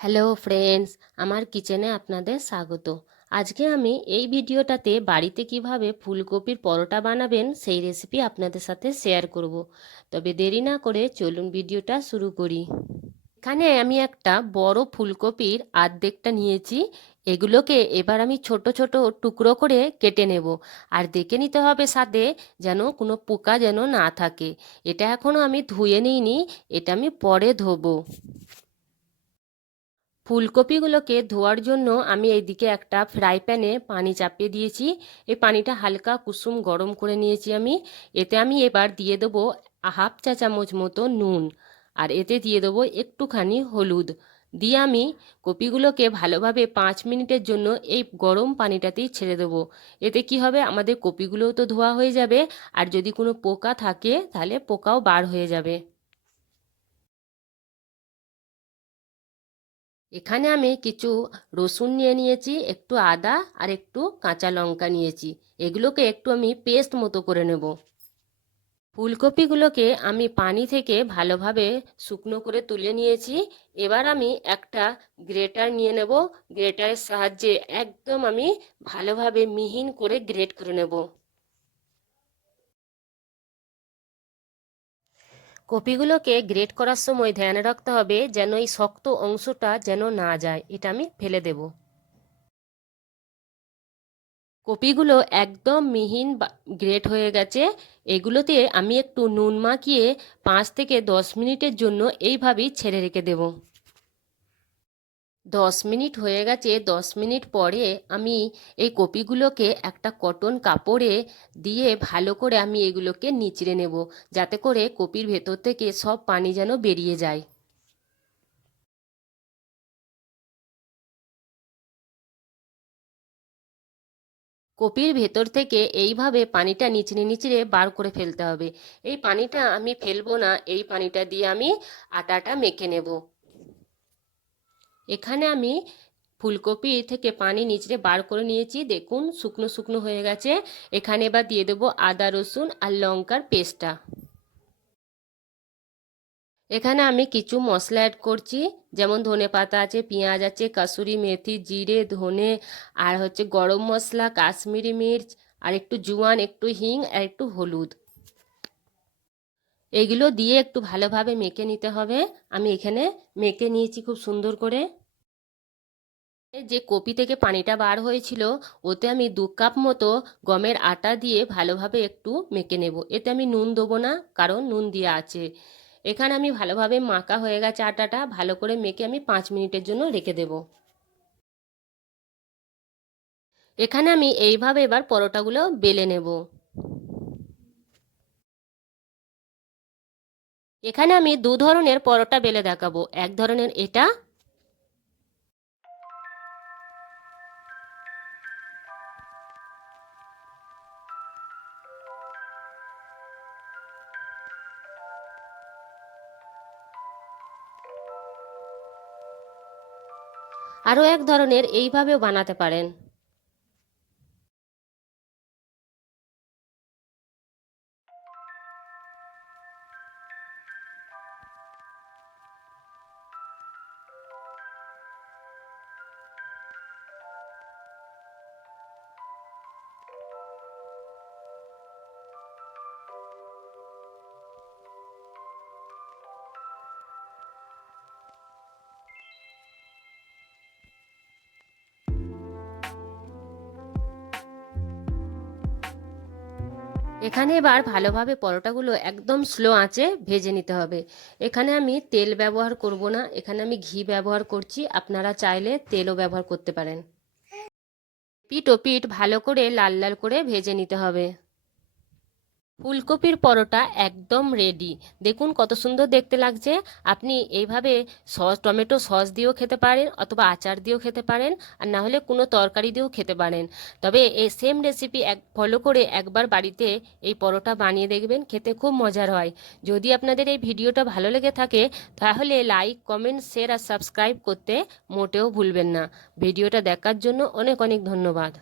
Hello friends, আমার কিচেনে আপনাদের স্বাগত। আজকে আমি এই ভিডিওটাতে বাড়িতে কিভাবে ফুলকপির পরোটা বানাবেন সেই রেসিপি আপনাদের সাথে শেয়ার করব। তবে দেরি না করে চলুন ভিডিওটা শুরু করি। এখানে আমি একটা বড় ফুলকপির অর্ধেকটা নিয়েছি। এগুলোকে এবার আমি ছোট ছোট টুকরো করে কেটে নেব। আর দেখে নিতে হবে সাথে যেন কোনো পোকা যেন না থাকে। এটা এখনও আমি ধুয়ে নিইনি, এটা আমি পরে ধোবো। ফুলকপিগুলোকে ধোয়ার জন্য আমি এইদিকে একটা ফ্রাই প্যানে পানি চাপিয়ে দিয়েছি। এই পানিটা হালকা কুসুম গরম করে নিয়েছি আমি। এতে আমি এবার দিয়ে দেবো হাফ চা চামচ মতো নুন, আর এতে দিয়ে দেবো একটুখানি হলুদ। দিয়ে আমি কপিগুলোকে ভালোভাবে 5 মিনিটের জন্য এই গরম পানিটাতেই ছেড়ে দেবো। এতে কি হবে, আমাদের কপিগুলোও তো ধোয়া হয়ে যাবে, আর যদি কোনো পোকা থাকে তাহলে পোকাও বার হয়ে যাবে। এখানে আমি কিছু রসুন নিয়ে নিয়েছি, একটু আদা আর একটু কাঁচা লঙ্কা নিয়েছি। এগুলোকে একটু আমি পেস্ট মতো করে নেব। ফুলকপিগুলোকে আমি পানি থেকে ভালোভাবে শুকনো করে তুলে নিয়েছি। এবার আমি একটা গ্রেটার নিয়ে নেব। গ্রেটারের সাহায্যে একদম আমি ভালোভাবে মিহিন করে গ্রেট করে নেব। কপিগুলোকে গ্রেট করার সময় ধ্যান রাখতে হবে যেন এই শক্ত অংশটা যেন না যায়, এটা আমি ফেলে দেব। কপিগুলো একদম মিহিন গ্রেট হয়ে গেছে। এগুলোতে আমি একটু নুন মাখিয়ে 5 থেকে 10 মিনিটের জন্য এইভাবেই ছেড়ে রেখে দেব। 10 মিনিট হয়ে গেছে। 10 মিনিট পরে আমি এই কপিগুলোকে একটা কটন কাপড়ে দিয়ে ভালো করে আমি এগুলোকে নিচড়ে নেব, যাতে করে কপির ভেতর থেকে সব পানি যেন বেরিয়ে যায়। কপির ভেতর থেকে এইভাবে পানিটা নিচড়ে নিচড়ে বার করে ফেলতে হবে। এই পানিটা আমি ফেলবো না, এই পানিটা দিয়ে আমি আটাটা মেখে নেব। এখানে আমি ফুলকপি থেকে পানি নিচড়ে বার করে নিয়েছি, দেখুন শুকনো শুকনো হয়ে গেছে। এখানে এবার দিয়ে দেবো আদা রসুন আর লঙ্কার পেস্টটা। এখানে আমি কিছু মশলা অ্যাড করছি, যেমন ধনে পাতা আছে, পেঁয়াজ আছে, কাসুরি মেথি, জিরে, ধনে, আর হচ্ছে গরম মশলা, কাশ্মীরি মির্চ, আর একটু জোয়ান, একটু হিং, আর একটু হলুদ। এগুলো দিয়ে একটু ভালোভাবে মেখে নিতে হবে। আমি এখানে মেখে নিয়েছি খুব সুন্দর করে। যে কপি থেকে পানিটা বার হয়েছিল, ওতে আমি 2 কাপ মতো গমের আটা দিয়ে ভালোভাবে একটু মেখে নেব। এতে আমি নুন দেবো না, কারণ নুন দেওয়া আছে। এখানে আমি ভালোভাবে মাখা হয়ে গেছে আটাটা, ভালো করে মেখে আমি 5 মিনিটের জন্য রেখে দেব। এখানে আমি এইভাবে এবার পরোটাগুলো বেলে নেব। এখানে আমি 2 ধরনের পরোটা বেলে দেখাবো। এক ধরনের এটা, আরও এক ধরনের এইভাবেও বানাতে পারেন। এখানে এবার ভালোভাবে পরোটাগুলো একদম স্লো আঁচে ভেজে নিতে হবে। এখানে আমি তেল ব্যবহার করব না, এখানে আমি ঘি ব্যবহার করছি। আপনারা চাইলে তেলও ব্যবহার করতে পারেন। পিঠ ও পিঠ ভালো করে লাল লাল করে ভেজে নিতে হবে। ফুলকপির পরোটা একদম রেডি। দেখুন কত সুন্দর দেখতে লাগছে। আপনি এইভাবে সস, টমেটো সস দিয়েও খেতে পারেন, অথবা আচার দিয়েও খেতে পারেন, আর না হলে কোনো তরকারি দিয়েও খেতে পারেন। তবে এই সেম রেসিপি ফলো করে একবার বাড়িতে এই পরোটা বানিয়ে দেখবেন, খেতে খুব মজার হয়। যদি আপনাদের এই ভিডিওটা ভালো লেগে থাকে তাহলে লাইক, কমেন্ট, শেয়ার আর সাবস্ক্রাইব করতে মোটেও ভুলবেন না। ভিডিওটা দেখার জন্য অনেক অনেক ধন্যবাদ।